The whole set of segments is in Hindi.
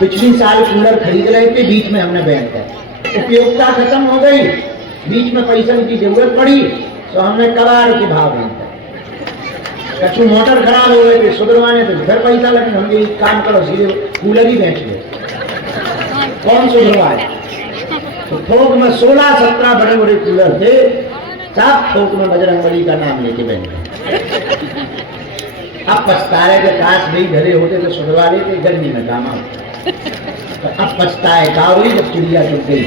पिछली साल कूलर खरीद रहे थे, बीच में हमने बैन कर उपयोगिता खत्म हो गई, बीच में पैसे की जरूरत पड़ी तो हमने कबाड़ के भाव बैन कर। कछु मोटर खराब हो गए थे, सुधरवाने थे, फिर पैसा लगे, हमने एक काम करो सीधे कूलर ही बेच लो। कौन सुधरवाए? तो थोक में 16-17 बड़े बड़े कूलर थे, सब थोक में बजरंगबली का नाम लेके बैठ गए। अब पछताए के काश भी घरे होते तो सुधरवा लेते, गर्मी में काम आते। तो अब पछताए कावड़ी जब चिड़िया चुप गई।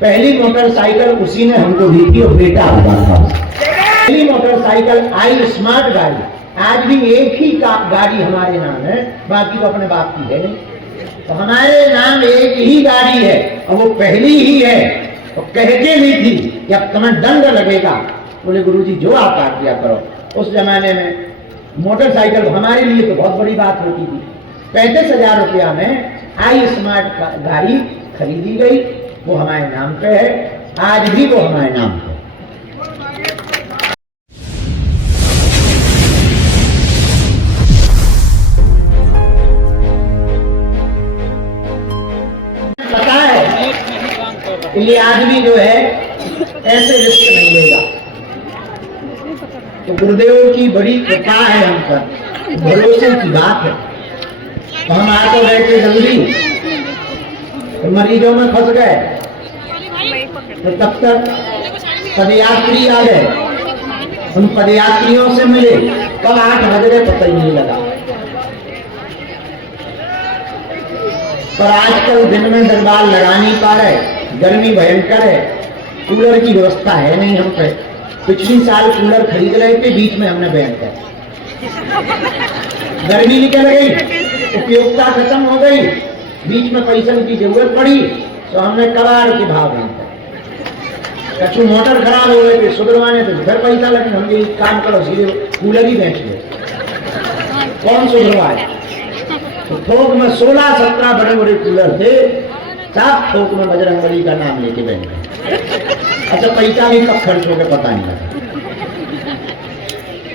पहली मोटरसाइकिल उसी ने हमको दी थी और बेटा हुआ था। पहली मोटरसाइकिल आई स्मार्ट गाड़ी, आज भी एक ही गाड़ी हमारे नाम है, बाकी तो अपने बाप की है नहीं। तो हमारे नाम एक ही गाड़ी है और वो पहली ही है। तो कहते भी थी कि अब तुम्हें दंड लगेगा। बोले गुरुजी जो आप किया करो। उस जमाने में मोटरसाइकिल हमारे लिए तो बहुत बड़ी बात होती थी। 35,000 रुपया में आई स्मार्ट गाड़ी खरीदी गई, वो हमारे नाम पे है, आज भी वो हमारे नाम पे। पता है ये आदमी जो है ऐसे रिस्क नहीं लेगा। तो गुरुदेव की बड़ी कृपा है हम पर, भरोसे की बात है। तो हम आते बैठे जल्दी, तो मरीजों में फंस गए, तो तब तक पदयात्री आ गए, उन पदयात्रियों से मिले, कब 8 बज गए पता ही नहीं लगा। पर आजकल दिन में दरबार लगा नहीं पा रहे, गर्मी भयंकर है, कूलर की व्यवस्था है नहीं हम पे। पिछली साल कूलर खरीद रहे थे, बीच में हमने बैन कर, गर्मी निकल गई, उपयोगिता खत्म हो गई, बीच में पैसे की जरूरत पड़ी तो हमने कबाड़ के भाव बैन कर। कछु मोटर खराब हो गए थे, सुधरवाने थे, फिर पैसा लगे, हमने एक काम करो सीधे कूलर ही बेच लो। कौन सुधरवाए? तो थोक में 16-17 बड़े बड़े कूलर थे, सब थोक में बजरंगबली का नाम लेके बैठ गए। अच्छा पैसा भी कब खर्च हो गया पता नहीं लगा।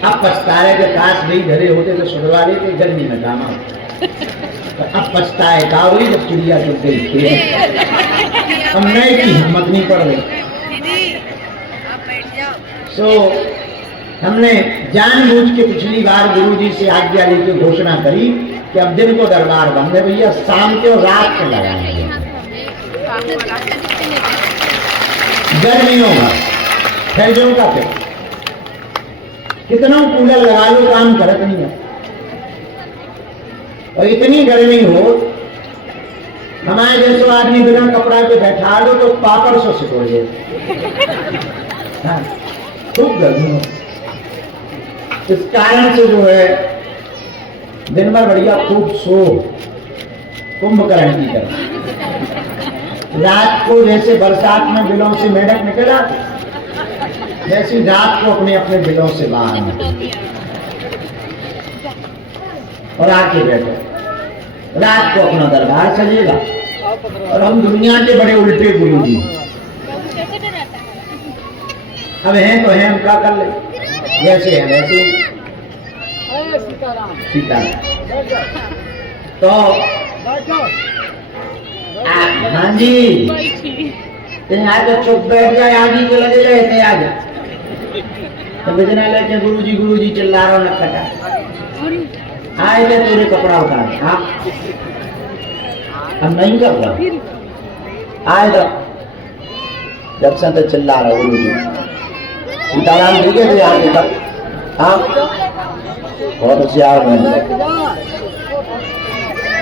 अब पछताए के काश भी घरे होते तो सुधरवा लेते, गर्मी में काम आते। तो अब पछताए कावड़ी जब चिड़िया चुप गई। अब नए की हिम्मत नहीं पड़ रही। सो हमने जानबूझ के पिछली बार गुरुजी से आज्ञा लेके घोषणा करी कि अब दिन को दरबार बंद है भैया, शाम के और रात को लगाएंगे। गर्मियों में ठंडियों का फिर कितना कूलर लगा लो काम करत नहीं है। और इतनी गर्मी हो, हमारे जैसे आदमी बिना कपड़ा के बैठा दो तो पापड़ से सिकोड़ दे। खूब गर्मी हो, इस कारण से जो है दिन भर बढ़िया खूब सो, कुंभकर्ण की तरह। रात को जैसे बरसात में बिलों से मेढक निकला, जैसी रात को अपने अपने बिलों से बाहर निकले और आके बैठे। रात को अपना दरबार सजेगा और हम दुनिया के बड़े उल्टे गुरु जी। अब हैं तो हैं, हम क्या कर ले, जैसे हैं वैसे। सीताराम तो हाँ जी, आज तो चुप बैठ जाए, आगे तो लगे रहे थे। आज तो बजना लेके गुरुजी चिल्ला रहा न कटा आए थे, तेरे कपड़ा उतार। हाँ हम नहीं कर रहा, आए तो जब से तो चिल्ला रहा गुरुजी। सीताराम ठीक है आगे तक। हाँ बहुत होशियार बने।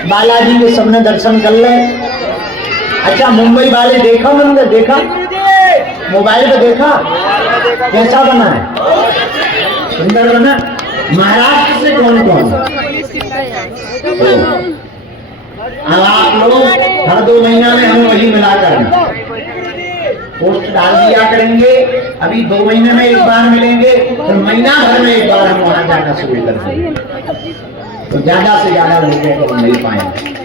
बालाजी के सबने दर्शन कर ले। अच्छा मुंबई वाले देखा मंदिर, देखा मोबाइल पे देखा, कैसा बना है? सुंदर बना। महाराष्ट्र से कौन कौन? अब आप लोग हर 2 महीना में हम वही मिलाकर पोस्ट डाल दिया करेंगे। अभी 2 महीने में एक बार मिलेंगे, तो महीना भर में एक बार हम वहां जाना शुरू कर देंगे, तो ज्यादा से ज्यादा लोगों को मिल पाएंगे।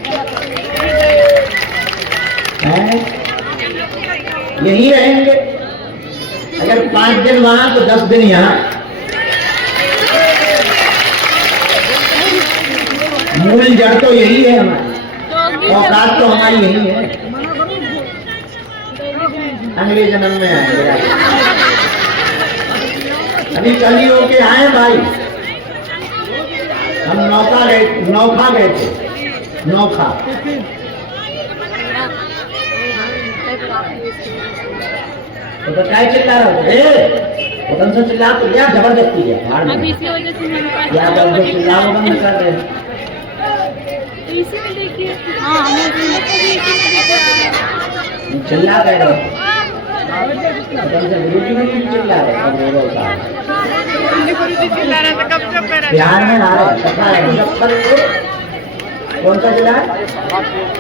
यही रहेंगे, अगर 5 दिन वहां तो 10 दिन यहाँ। मूल जड़ तो यही है हमारी, औकात तो हमारी यही है। अगले जन्म में आएंगे। अभी कल ही होके आए भाई, हम नौखा गए थे, नौखा। तो क्या चिल्ला रहे थे? तो चिल्ला तो क्या जबरदस्ती है क्या चिल्लाओ बंद कर रहे चिल्ला रहे बिहार में आ रहा है मुजफ्फरपुर। कौन सा जिला है?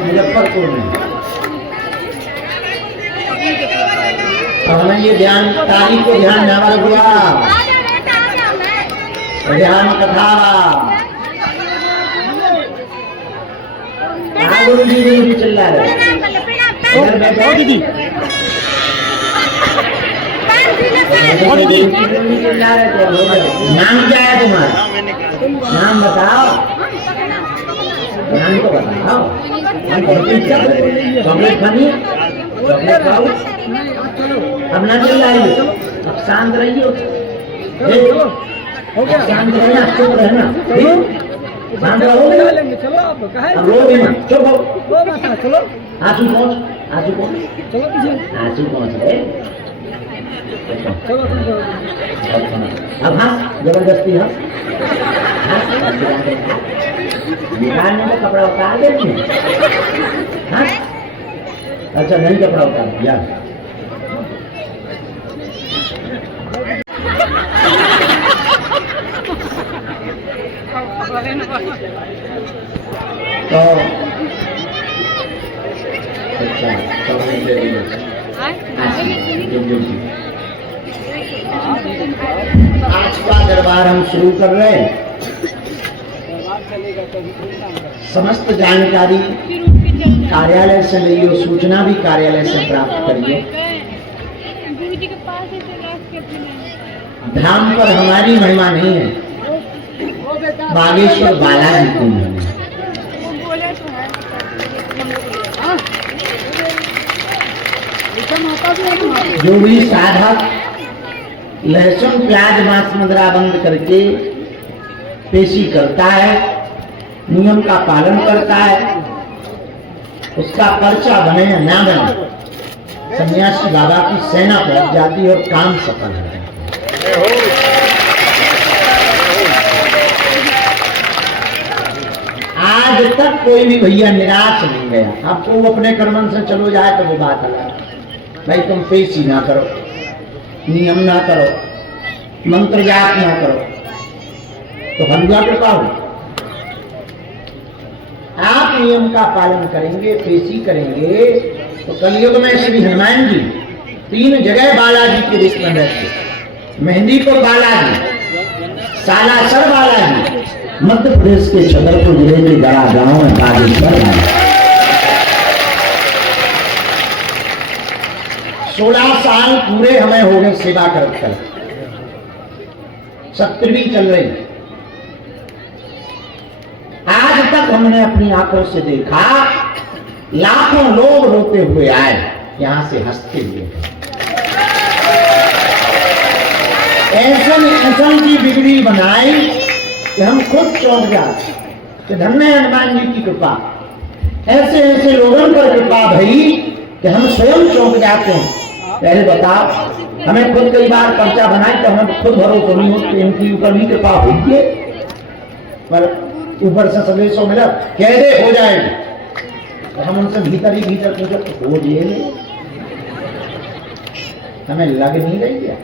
मुजफ्फरपुर में। हमने ये ध्यान तारीख को ध्यान में हमारा हुआ ध्यान कथा गुरु जी भी चिल्ला रहे इधर बैठो दीदी चिल्ला रहे थे। नाम क्या है तुम्हारा? नाम बताओ, नाम तो बताओ। चॉकलेट खानी, चॉकलेट खाओ। अब ना चिल्लाइए, अब शांत रहिए, शांत रहना, चुप रहना, शांत रहोगे। अब रोगे मत, चुप हो। आंसू पहुंच, आंसू पहुंच, आंसू पहुंच गए। अब हाँ जबरदस्ती हम बिहार में कपड़ा उतार देंगे। हाँ अच्छा नहीं कपड़ा उतार दिया। तो अच्छा आज का दरबार हम शुरू कर रहे हैं। समस्त जानकारी कार्यालय से लियो, सूचना भी कार्यालय से प्राप्त करिए। धाम पर हमारी महिमा नहीं है, बागेश्वर बालाजी की महिमा। जो भी साधक लहसुन प्याज मांस मदिरा बंद करके पेशी करता है, नियम का पालन करता है, उसका पर्चा बने या ना बने, सन्यासी बाबा की सेना पहुंच जाती है और काम सफल है। आज तक कोई भी भैया निराश नहीं गया। आपको वो अपने कर्मन से चलो जाए तो वो बात अलग है। भाई तुम पेशी ना करो, नियम ना करो, मंत्र जाप ना करो, तो हनुआ कृपा हो। आप नियम का पालन करेंगे, पेशी करेंगे, तो कलयुग में श्री हनुमान जी 3 जगह बालाजी के रूप में रहते। मेहंदीपुर बालाजी, सालासर बालाजी, मध्य प्रदेश के छतरपुर जिले के बड़ा गांव है बागेश्वर। 16 साल पूरे हमें हो गए सेवा करते, 70वीं चल रही। आज तक हमने अपनी आंखों से देखा लाखों लोग रोते हुए आए, यहां से हंसते हुए। ऐसा की बिगड़ी बनाई कि हम खुद चौंक जाते कि धन्य हनुमान जी की कृपा। ऐसे ऐसे लोगों पर कृपा भई कि हम स्वयं चौंक जाते हैं। पहले बताओ, हमें खुद कई बार पर्चा बनाए तो हमें खुद भरोसा नहीं हो कि इनकी ऊपर भी कृपा होगी, पर ऊपर से संदेशों मिला कह दे हो जाएगी, तो हम उनसे भीतर ही भीतर पूछो हो जाएगी, हमें लग नहीं रही क्या?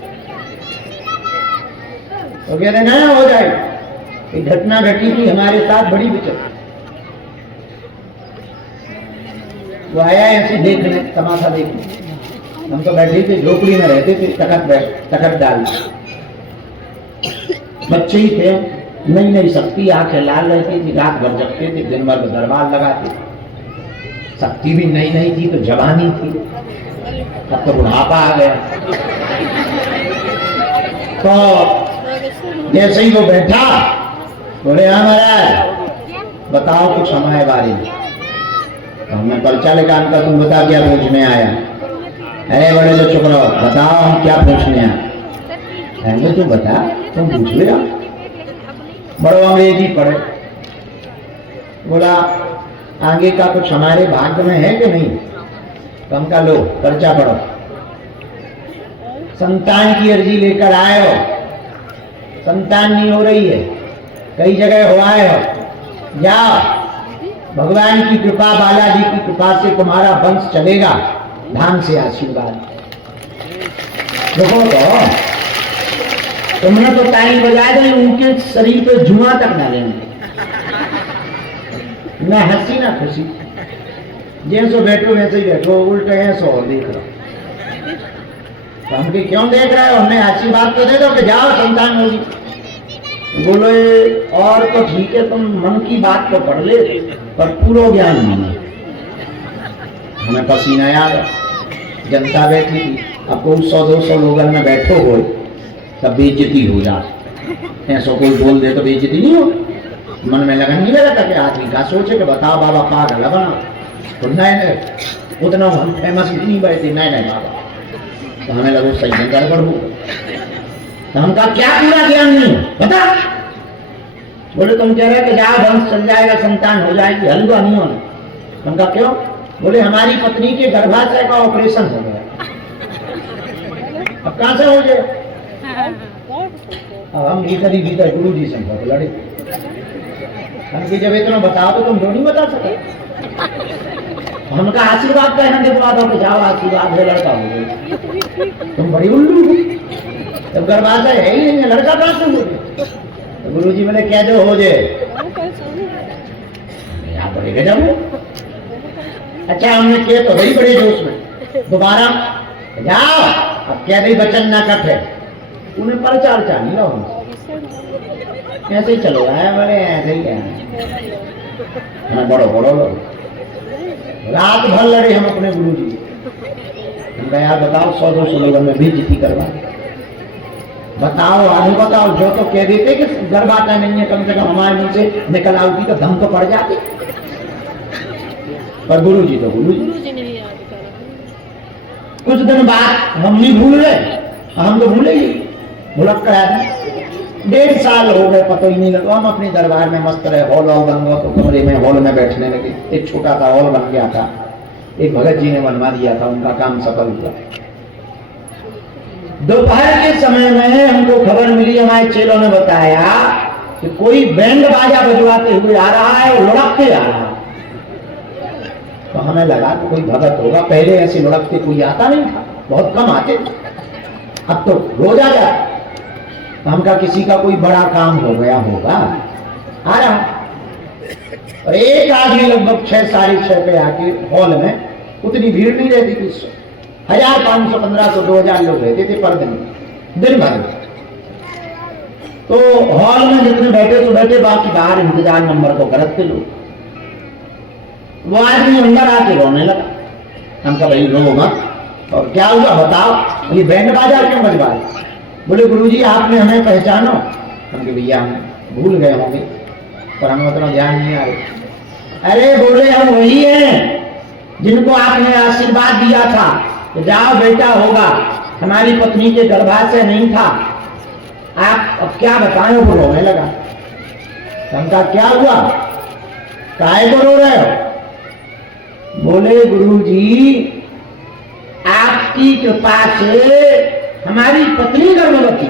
तो कह रहे ना हो जाएगी। घटना घटी थी हमारे साथ बड़ी विचित्र। वो आया ऐसे देखने, तमाशा देखने। हम तो बैठे थे, झोपड़ी में रहते थे, तखत डाल, बच्चे ही थे, नई नई शक्ति, आंखें लाल रहती थी, रात भर जगते थे, दिन भर दरबार लगाते। शक्ति भी नई नई थी तो जवानी थी, तब तो बुढ़ापा आ गया। तो जैसे ही वो बैठा, बोले हाँ महाराज बताओ कुछ हमारे बारे में। तो हमने पर्चा लिखा, उनका तुम बता क्या पूछने आया। अरे बड़े तो चुप रहो, बताओ हम क्या पूछने आए। अरे तू बता, तुम पूछ लिया। बड़ो अंग्रेजी पढ़े, बोला आगे का कुछ हमारे भाग्य में है कि नहीं। तो हम कहा लो पर्चा पढ़ो। संतान की अर्जी लेकर आए हो, संतान नहीं हो रही है, कई जगह हो आए हो, जाओ भगवान की कृपा, बालाजी की कृपा से तुम्हारा वंश चलेगा, धाम से आशीर्वाद। देखो तो तुमने तो ताली बजा दी, उनके शरीर पे जुआ तक ना लेंगे, ना हंसी ना खुशी, जैसो बैठो वैसे ही बैठो, उल्टे हैं सो और देख रहो। तो हमके क्यों देख रहे हो, हमें आशीर्वाद तो दे दो कि जाओ संतान होगी। बोले और तो ठीक है, तुम मन की बात तो पढ़ ले पर पूरा ज्ञान नहीं है। हमें पसीना आ गया, जनता बैठी थी, अब कोई 100-200 लोग में बैठो हो तब बेइज्जती हो जाए, ऐसा कोई बोल दे तो बेइज्जती नहीं हो। मन में लगन नहीं लगा था कि आदमी का सोचे कि बताओ बाबा पागल है बना, तो नहीं उतना हम फेमस भी नहीं बैठे, नहीं बाबा। तो हमें लगो सही गड़बड़ हो। तो हम कहा क्या पूरा ज्ञान नहीं बता। बोले तुम कह रहे कि जहाँ वंश चल जाएगा, संतान हो जाएगी, हलवा नहीं होना। हम कहा क्यों। बोले हमारी पत्नी के गर्भाशय का ऑपरेशन हो गया। अब कहां से हो जाए। अब हम भीतर ही भीतर गुरु जी से लड़े, हम जब इतना बताओ तो तुम नहीं बता सके। हमका आशीर्वाद कहना दिखवा दो कि जाओ आशीर्वाद है, लड़का हो गया। तुम बड़ी उल्लू हो, जब गर्भाशय है ही नहीं, लड़का कहां से हो गया। तो गुरु जी मैंने कह दो हो जाए, यहाँ बड़े गजब। अच्छा हमने किए तो बड़ी बड़े जोश में, दोबारा जाओ अब कह दे बचन ना कट है, उन्हें प्रचार नहीं लो, ऐसे ही चलो आए बड़े ऐसे ही है। बड़ो बड़ो लो, रात भर लड़े हम अपने गुरु जी। हम यार बताओ 100-200 लोगों में भी जीती करवा, बताओ आगे बताओ। जो तो कह देते कि गर्भाशय नहीं है, कम से कम हमारे मुंह से निकल आऊगी तो धम तो पड़ जाती, पर गुरु जी तो गुरु जी नहीं याद करा। कुछ दिन बाद हम भी भूल गए, हम तो भूले ही, भुलक कर आए। 1.5 साल हो गए, पता ही नहीं लगा। हम अपने दरबार में मस्त रहे, हॉल बन गया तो कमरे में हॉल में बैठने लगे। एक छोटा सा हॉल बन गया था, एक भगत जी ने बनवा दिया था, उनका काम सफल हुआ। दोपहर के समय में हमको खबर मिली, हमारे चेलों ने बताया कि कोई बैंड बाजा बजवाते हुए आ रहा है और लुढ़कते आ रहा है। तो हमें लगा कि कोई भगत होगा, पहले ऐसे लुढ़कते कोई आता नहीं था, बहुत कम आते, अब तो रोज आ जाता। हमका किसी का कोई बड़ा काम हो गया होगा, आ रहा। और एक आदमी लगभग 6-6:30 पे आके हॉल में, उतनी भीड़ नहीं रहती थी, 1000, 500, 1500, 2000 लोग रहते थे पर दिन भर। तो हॉल में जितने बैठे तो बैठे, बाकी बाहर इंतजार नंबर को करते लोग। वो आदमी अंदर आके रोने लगा। हम कहा भाई रो मत, और क्या हुआ बताओ, ये बैंड बाजा क्यों बजवा रहे। बोले गुरुजी आपने हमें पहचानो। हम कहा भैया हम भूल गए होंगे, पर हमें उतना ध्यान नहीं आ रहा। अरे बोले हम वही हैं जिनको आपने आशीर्वाद दिया था कि जाओ बेटा होगा, हमारी पत्नी के गर्भाशय नहीं था। आप अब क्या बताएं। वो रोने लगा। हम कहा क्या हुआ, काहे को रो रहे हो। बोले गुरुजी आपकी कृपा से हमारी पत्नी गर्भवती,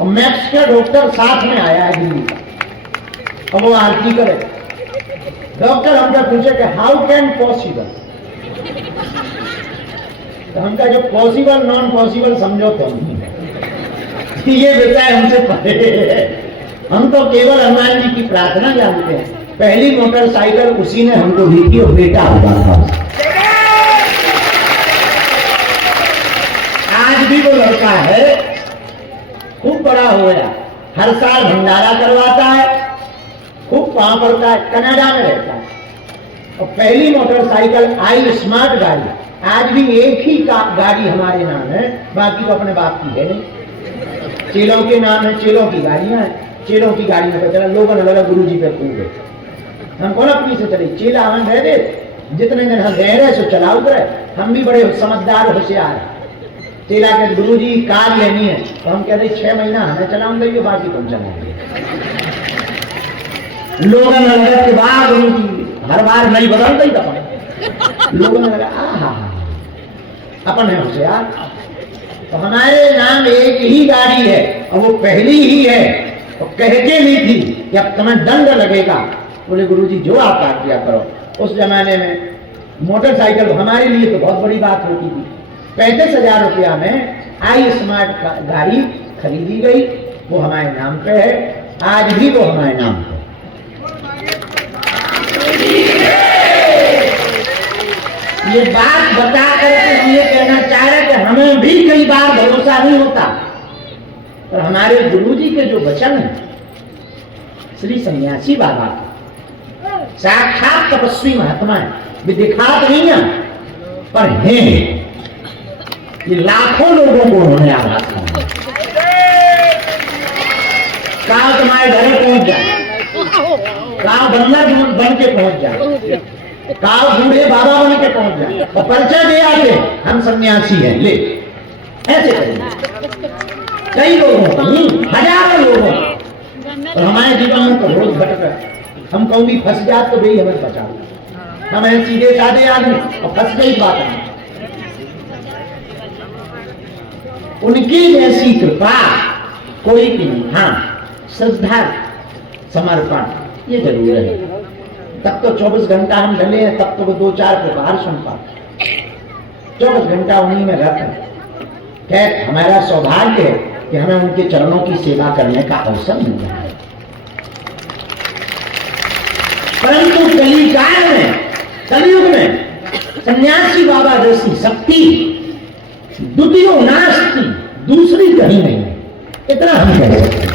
और मैक्स का डॉक्टर साथ में आया है दिल्ली का, और वो आरती करे। डॉक्टर हमसे पूछे कि हाउ कैन पॉसिबल। तो हमका जो पॉसिबल नॉन पॉसिबल समझो तुम, ये बेटा हमसे पढ़े। हम तो केवल हनुमान जी की प्रार्थना जानते हैं। पहली मोटरसाइकिल उसी ने हमको दी थी और बेटा हुआ था। आज भी वो लड़का है, खूब बड़ा हो गया, हर साल भंडारा करवाता है, खूब काम करता है, कनाडा में रहता है। और पहली मोटरसाइकिल आई स्मार्ट गाड़ी, आज भी एक ही गाड़ी हमारे नाम है, बाकी तो अपने बाप की है नहीं। चेलों के नाम है, चेलों की गाड़ियां हैं। चेलों की गाड़ी में चला, लोगों ने लगा गुरु जी पे कूद गए। हम कौन अपनी से चले, चेला हम रह गए, जितने दिन हम रह रहे सो चला उतरे। हम भी बड़े समझदार होशियार। चेला के गुरु जी कार लेनी है, तो हम कहते 6 महीना हमें चलाऊंगे, बाकी तुम चलाओगे। लोगों ने लगा कि वाह गुरु जी हर बार नहीं बदल गई अपन। लोगों ने लगा अपन है होशियार। तो हमारे नाम एक ही गाड़ी है और वो पहली ही है, तो कह के नहीं थी कि अब तुम्हें दंड लगेगा। बोले गुरु जी जो आप किया करो। उस जमाने में मोटरसाइकिल हमारे लिए तो बहुत बड़ी बात होती थी। 35,000 रुपया में आई स्मार्ट गाड़ी खरीदी गई, वो हमारे नाम पे है, आज भी वो हमारे नाम पे। ये बात बता करके हम ये कहना चाह रहे कि हमें भी कई बार भरोसा नहीं होता, पर हमारे गुरुजी के जो वचन हैं, श्री सन्यासी बाबा साक्षात तपस्वी महात्मा है, वे दिखात नहीं है पर हैं। ये लाखों लोगों को उन्होंने आभास किया। काल तुम्हारे घर पहुंच जाए, काल बंदर बन के पहुंच जाए, काल बूढ़े बाबा बन के पहुंच जाए और परिचय दे आते हम सन्यासी हैं, ले ऐसे करेंगे। कई लोगों को, हजारों लोगों को। और हमारे जीवन में तो रोज भटक रहा है। हम कहूँ फंस जात तो भाई हमें बचा, हमें सीधे साधे आदमी और फंस गई बात है। उनकी जैसी कृपा कोई की नहीं। हाँ, श्रद्धा समर्पण ये जरूर है। तब तो 24 घंटा हम डले हैं, तब तो वो 2-4 प्रकार सुन पाते। 24 घंटा उन्हीं में रहते हैं। खैर हमारा सौभाग्य है कि हमें उनके चरणों की सेवा करने का अवसर मिल रहा है। परंतु कलिकाल में, कलयुग में सन्यासी बाबा जैसी शक्ति द्वितीय नास्ति, दूसरी कहीं नहीं है, इतना हम कह सकते हैं।